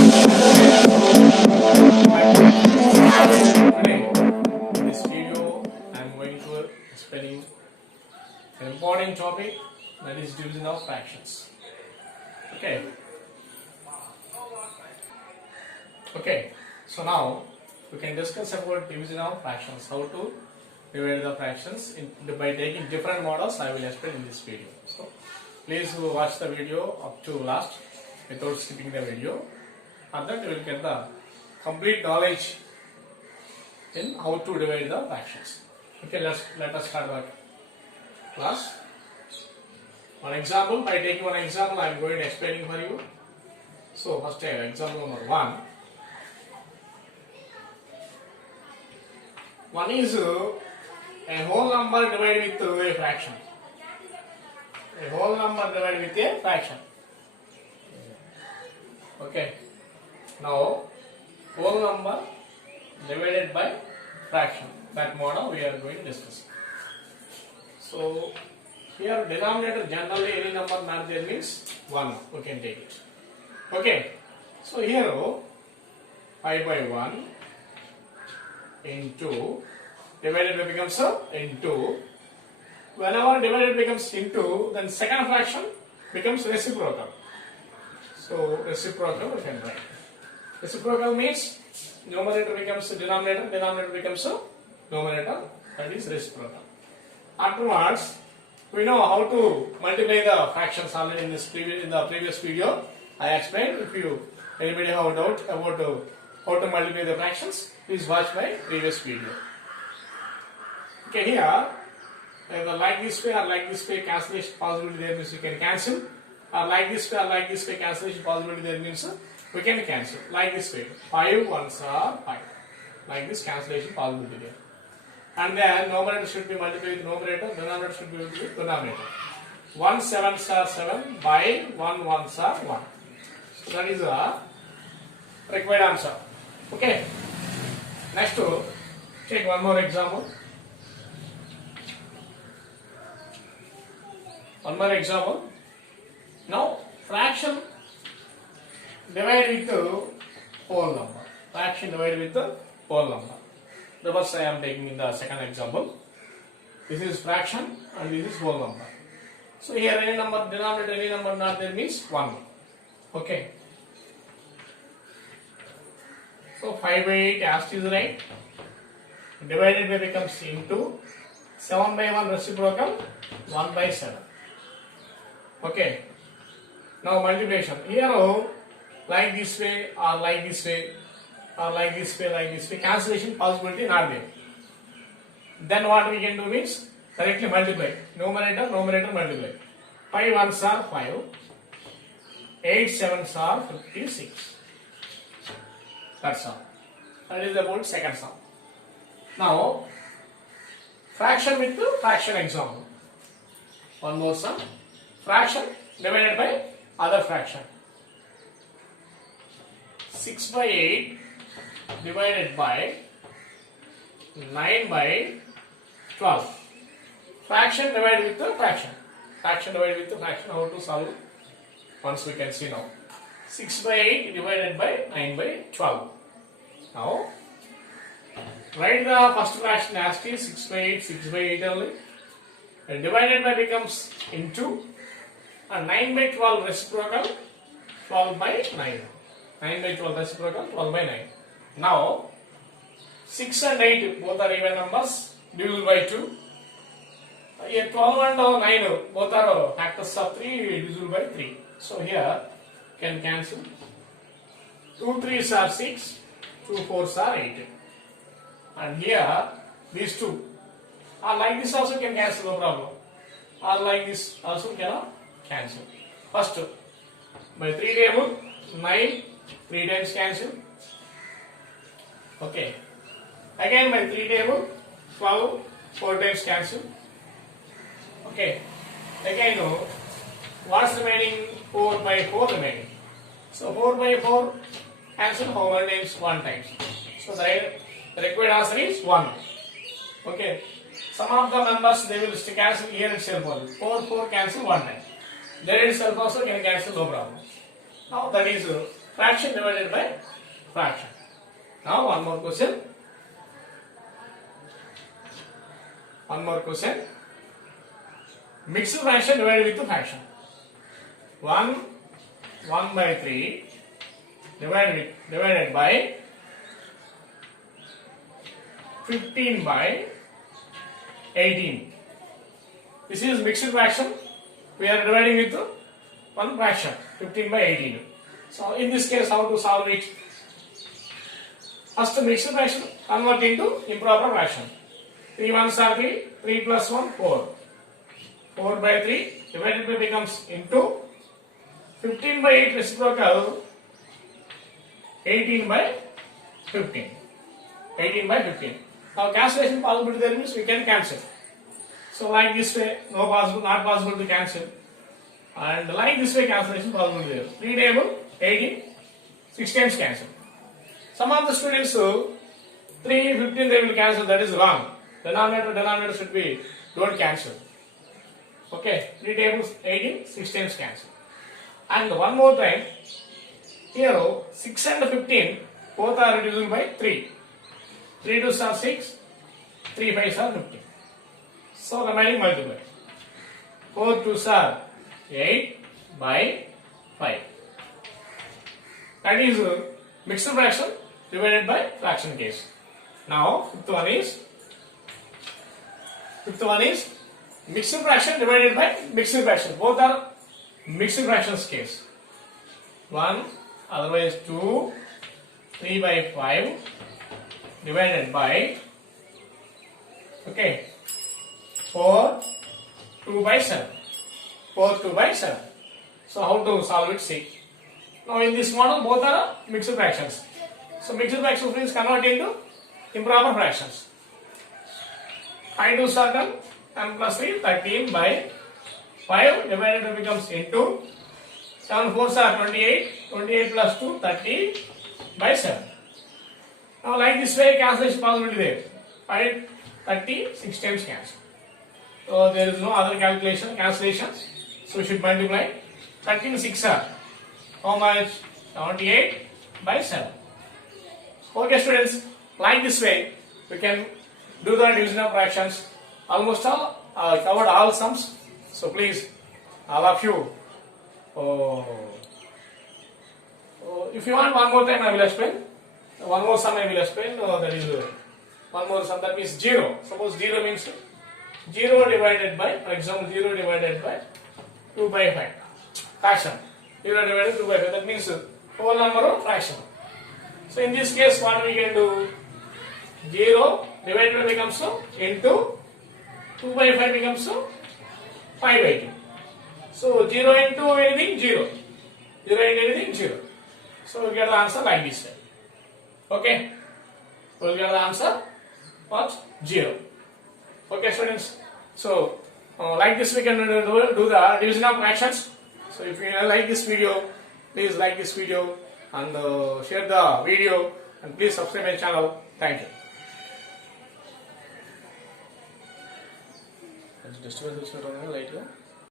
Today, in this video, I am going to explaining an important topic, that is division of fractions. Okay. So now we can discuss about division of fractions. How to divide the fractions by taking different models. I will explain in this video. So please watch the video up to last without skipping the video. And then you will get the complete knowledge in how to divide the fractions. Okay, let us start the class. One example, by taking one example, I am going to explaining for you. So first example number 1. One is a whole number divided with a fraction. A whole number divided with a fraction. Okay. Now, whole number divided by fraction. That model we are going to discuss. So, here denominator generally any number not there means 1. We can take it. Okay. So, here 5 by 1 into divided by becomes into. Whenever divided becomes into, then second fraction becomes reciprocal. So, reciprocal we can write. Reciprocal means numerator becomes denominator, denominator becomes numerator, that is reciprocal. Afterwards, we know how to multiply the fractions already in the previous video. I explained. If anybody have a doubt about how to multiply the fractions, please watch my previous video. Okay, here either like this way or like this way cancellation possibility there means you can cancel, or like this way or like this way cancellation possibility there means we can cancel. Like this way, 5 ones are 5. Like this cancellation possibility there. And then numerator should be multiplied with numerator, denominator should be multiplied with denominator. 1 sevens are 7 by 1 ones are 1. So that is the required answer. Okay. Next to take one more example. One more example. Now fraction divided with the whole number. Fraction divided with the whole number. The first I am taking in the second example. This is fraction and this is whole number. So here any number, denominator any number not there means 1. Okay. So 5 by 8 as is right. Divided by becomes into. 7 by 1 reciprocal. 1 by 7. Okay. Now multiplication. Here like this way or like this way or like this way, like this way, cancellation possibility not there. Then what we can do means directly multiply. Numerator, numerator multiply. 5 ones are 5. 8 sevens are 56. That's all. That is about second sum. Now, fraction with the fraction example. One more sum. Fraction divided by other fraction. 6 by 8 divided by 9 by 12. Fraction divided with the fraction. Fraction divided with the fraction. How to solve it? Once we can see now. 6 by 8 divided by 9 by 12. Now, write the first fraction as it is 6 by 8, 6 by 8 only. And divided by becomes into. And 9 by 12 reciprocal, 12 by 9. 9 by 12 reciprocal, 12 by 9. Now, 6 and 8 both are even numbers, divisible by 2. Here 12 and 9 both are factors of 3, divisible by 3. So here can cancel. 2 3s are 6, 2 4s are 8. And here these two. Or like this also can cancel, no problem. Or like this also cannot cancel. First, by 3 table, 9, 3 times cancel. Okay. Again by 3 table, 12, 4 times cancel. Okay. Again, what's remaining? 4 by 4 remaining. So 4 by 4 cancel how many times? 1 times. So the required answer is 1. Okay. Some of the numbers they will cancel here itself only. 4 cancel 1 time. There itself also can cancel, no problem. Now that is fraction divided by fraction. Now one more question. Mixed fraction divided with fraction. 1 by 3 divided by 15 by 18. This is mixed fraction. We are dividing with one fraction, 15 by 18. So in this case, how to solve it? First, mixed fraction convert into improper fraction. 3 ones are 3, 3 plus 1, 4. 4 by 3 divided by becomes into 15 by 8 reciprocal 18 by 15. 18 by 15. Now cancellation possibility there means we can cancel. So like this way, no possible, not possible to cancel. And like this way, cancellation possible there. 3 table, 18, 6 times cancel. Some of the students 3, 15 they will cancel, that is wrong. Denominator should be, don't cancel. Okay, 3 tables, 18, 6 times cancel. And one more time, here 6 and 15 both are reduced by 3. 3 2s are 6, 3 5s are 15. So remaining multiply. 4 2s are 8 by 5. That is mixed fraction divided by fraction case. Now fifth one is mixed fraction divided by mixed fraction. Both are mixed fractions case. 1, otherwise 2, 3 by 5 divided by 4, 2 by 7. 4, 2 by 7. So how to solve it? See. Now in this model both are mixed fractions. So mixed fractions means convert into improper fractions. 5 2s are done. 10 plus 3, 13 by 5 divided by becomes into 7 4s are 28, 28 plus 2, 30 by 7. Now like this way, cancellation possibility there. 5, 30, 6 times cancel. So there is no other cancellation. So we should multiply. 13 6 are how much? 78 by 7. Okay students, like this way we can do the division of fractions. Almost all covered all sums. So please, all of you, if you want one more time I will explain. One more sum I will explain. That is one more sum, that means 0. Suppose 0 means 0 divided by, for example 0 divided by 2 by 5. Fraction. 0 divided by 2 by 5. That means whole number of fraction. So in this case what we can do? 0 divided by becomes into 2 by 5 becomes 5 by 2. So 0 into anything 0. 0 into anything 0. So we get the answer like this. Okay. So we get the answer what? 0. Okay students. So like this we can do the division of fractions. So if you like this video, please like this video and share the video and please subscribe my channel. Thank you. Disturbance light